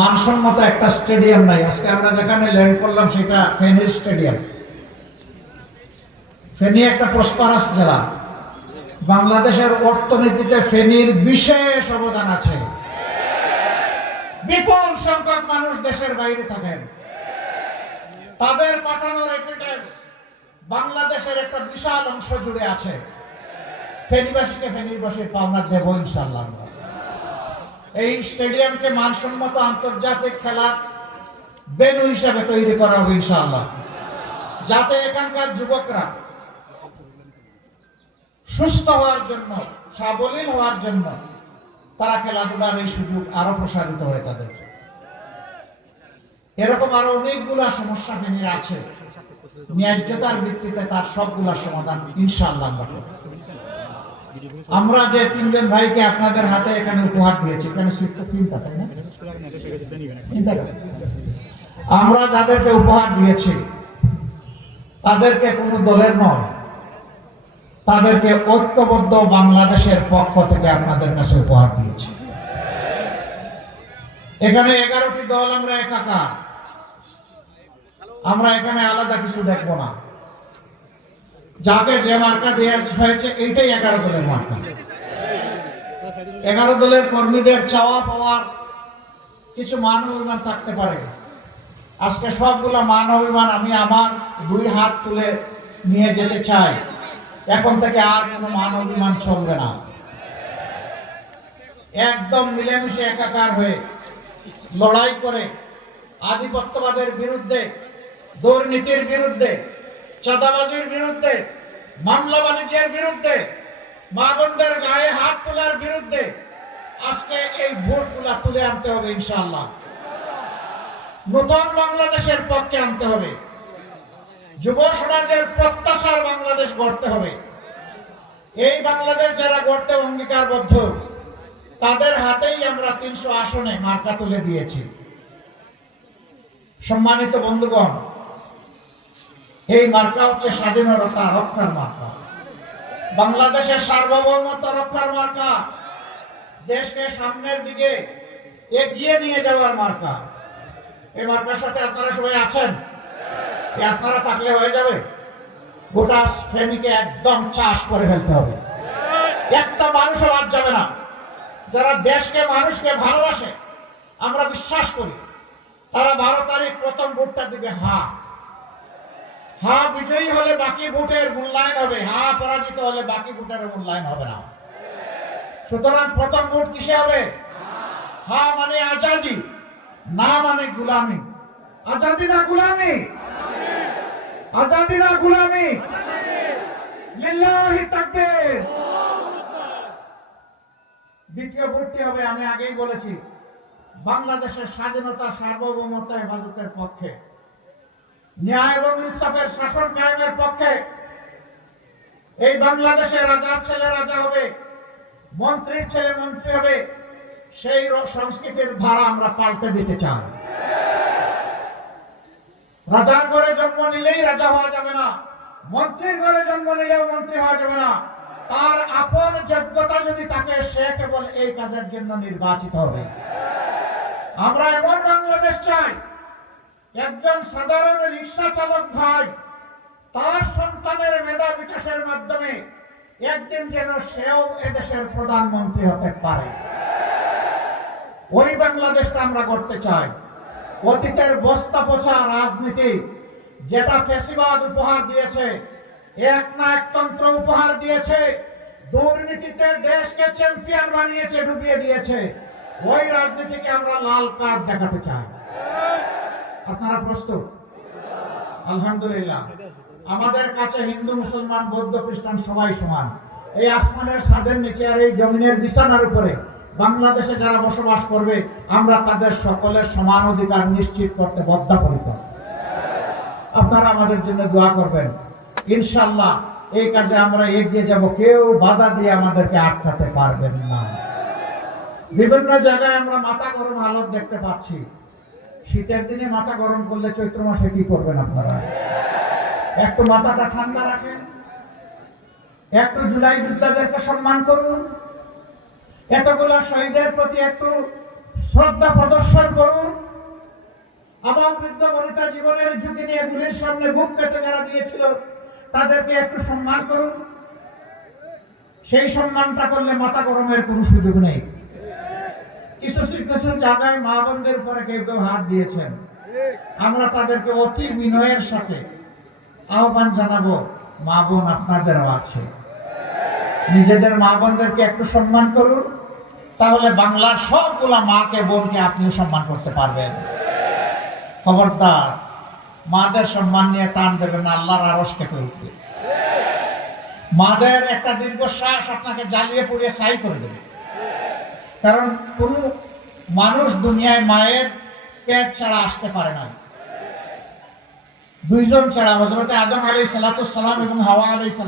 মানসম্মত একটা স্টেডিয়াম নাই। আজকে আমরা যেখানে ল্যান্ড করলাম সেটা ফেনীর স্টেডিয়াম। ফেনী একটা প্রসপারাস জেলা। বাংলাদেশের অর্থনীতিতে ফেনীর বিশেষ অবদান আছে। বিপুল সংখ্যক মানুষ দেশের বাইরে থাকেন, তাদের পাঠানো রেমিটেন্স বাংলাদেশের একটা বিশাল অংশ জুড়ে আছে। ফেনীবাসীকে ফেনীবাসীর পাওনা দেব ইনশাআল্লাহ। এই স্টেডিয়ামকে মানসম্মত আন্তর্জাতিক খেলার ভেন্যু হিসেবে তৈরি করা হবে ইনশাআল্লাহ, যাতে এখানকার যুবকরা সুস্থ হওয়ার জন্য, সাবলীল হওয়ার জন্য তারা খেলাধুলার এই সুযোগ আরো প্রসারিত হয় তাদের। এরকম আরো অনেকগুলা সমস্যা ফেনীর আছে, ন্যায্যতার ভিত্তিতে তার সবগুলা সমাধান ইনশাআল্লাহ আমরা যে তিনজন ভাইকে আপনাদের হাতে এখানে উপহার দিয়েছি, এখানে তিনটা, তাই না? আমরা যাদেরকে উপহার দিয়েছি তাদেরকে কোনো দলের নয়, তাদেরকে ঐক্যবদ্ধ বাংলাদেশের পক্ষ থেকে আপনাদের কাছে উপহার দিয়েছি। এখানে 11টি দল, আমরা একাকার। আমরা এখানে আলাদা কিছু দেখব না। যাকে যে মার্কা দেওয়া হয়েছে এইটাই 11 দলের মার্কা। 11 দলের কর্মীদের চাওয়া পাওয়ার কিছু মান অভিমান থাকতে পারে। আজকে সবগুলা মান অভিমান আমি আমার 2 হাত তুলে নিয়ে যেতে চাই। এখন থেকে আর কোনো মান অভিমান চলবে না। একদম মিলেমিশে একাকার হয়ে লড়াই করে আধিপত্যবাদের বিরুদ্ধে, দুর্নীতির বিরুদ্ধে, চাঁদাবাজির বিরুদ্ধে, মামলা বাণিজ্যের বিরুদ্ধে, মা বোনদের গায়ে হাত তোলার বিরুদ্ধে আজকে এই ভোটগুলা তুলে আনতে হবে ইনশাআল্লাহ। নতুন বাংলাদেশের পক্ষে আনতে হবে। যুব সমাজের প্রত্যাশার বাংলাদেশ গড়তে হবে। এই বাংলাদেশ যারা গড়তে অঙ্গীকারবদ্ধ, তাদের হাতেই আমরা 300 আসনে মার্কা তুলে দিয়েছি। সম্মানিত বন্ধুগণ, এই মার্কা হচ্ছে স্বাধীনতা রক্ষার মার্কা, বাংলাদেশের সার্বভৌমত্ব রক্ষার মার্কা, দেশকে সামনের দিকে এগিয়ে নিয়ে যাওয়ার মার্কা। এই মার্কার সাথে আপনারা সবাই আছেন? আপনারা থাকলে হয়ে যাবে? গোটা ফেনীকে একদম চাষ করে ফেলতে হবে। একটা মানুষও বাদ যাবে না। যারা দেশকে, মানুষকে ভালোবাসে, আমরা বিশ্বাস করি, তারা 12 তারিখ প্রথম ভোটটা দিবে। হ্যাঁ বিজয়ী হলে বাকি ভোটের মূল্যায়ন হবে, হ্যাঁ পরাজিত হলে বাকি ভোটের মূল্যায়ন হবে না। সুতরাং প্রথম ভোট কিসে হবে? হ্যাঁ মানে আজাদি, না মানে গুলামি। আজাদি না গুলামি, আজাদি না গুলামি। লিল্লাহি তাকবীর। দ্বিতীয় ভোটটি হবে, আমি আগেই বলেছি, বাংলাদেশের স্বাধীনতা, সার্বভৌমত্ব হেফাজতের পক্ষে, ন্যায় এবং ইনসাফের শাসন কায়েমের পক্ষে। এই বাংলাদেশে রাজার ছেলে রাজা হবে, মন্ত্রীর ছেলে মন্ত্রী হবে। সেই সংস্কৃতির ধারা আমরা পাল্টে দিতে চাই। রাজার ঘরে জন্ম নিলেই রাজা হওয়া যাবে না, মন্ত্রীর ঘরে জন্ম নিলেও মন্ত্রী হওয়া যাবে না। তার আপন যোগ্যতা যদি থাকে, সে কেবল এই কাজের জন্য নির্বাচিত হবে। আমরা এমন বাংলাদেশ চাই, একজন সাধারণ রিক্সা চালক ভাই তার সন্তানের মেধা বিকাশের মাধ্যমে একদিন যেন সেও এদেশের প্রধানমন্ত্রী হতে পারে। ওই বাংলাদেশটা আমরা করতে চাই। অতীতের বস্তা পচা রাজনীতি, যেটা ফ্যাসিবাদ উপহার দিয়েছে, এক না একতন্ত্র উপহার দিয়েছে, দুর্নীতিতে দেশকে চ্যাম্পিয়ন বানিয়েছে, ডুবিয়ে দিয়েছে, ওই রাজনীতিকে আমরা লাল কার্ড দেখাতে চাই। আপনারা প্রস্তুত? আলহামদুলিল্লাহ। আমাদের কাছে হিন্দু, মুসলমান, বৌদ্ধ, খ্রিস্টান সবাই সমান। এই আসমানের ছাদের নিচে আর এই জমিনের বিছানার উপরে বাংলাদেশে যারা বসবাস করবে, আমরা তাদের সকলের সমান অধিকার নিশ্চিত করতে বদ্ধপরিকর। আপনারা আমাদের জন্য দোয়া করবেন। ইনশাআল্লাহ এই কাজে আমরা এগিয়ে যাব, কেউ বাধা দিয়ে আমাদেরকে আটকাতে পারবেন না। বিভিন্ন জায়গায় আমরা মাথা গরম হালত দেখতে পাচ্ছি। শীতের দিনে মাথা গরম করলে চৈত্র মাসে কি করবেন আপনারা? একটু মাথাটা ঠান্ডা রাখেন, একটু জুলাই যোদ্ধাদেরকে সম্মান করুন, এতগুলো শহীদের প্রতি একটু শ্রদ্ধা প্রদর্শন করুন। আমার বৃদ্ধ বনিতা জীবনের ঝুঁকি নিয়ে গুলির সামনে বুক পেতে যারা দিয়েছিল তাদেরকে একটু সম্মান করুন। সেই সম্মানটা করলে মাথা গরমের কোনো সুযোগ নেই। কিছু কিছু জায়গায় মা বোনদের উপরে কেউ কেউ হাত দিয়েছেন, আমরা তাদেরকে অতি বিনয়ের সাথে আহ্বান জানাবো, মা বোন আপনাদেরও আছে, নিজেদের মা বোনদেরকে একটু সম্মান করুন, তাহলে বাংলার সবগুলা মাকে বোনকে আপনিও সম্মান করতে পারবেন। খবরদার মাদের সম্মান নিয়ে টান দেবেন না, আল্লাহর আরশ কেঁপে উঠবে। মাদের একটা দীর্ঘশ্বাস আপনাকে জ্বালিয়ে পুড়িয়ে ছাই করে দেবে। কারণ কোন মানুষ দুনিয়ায় মায়ের পেট ছাড়া আসতে পারে না, দুইজন ছাড়া, হযরত আদম আলাইহিস সালাম এবং হাওয়া আলাইহিস সালাম।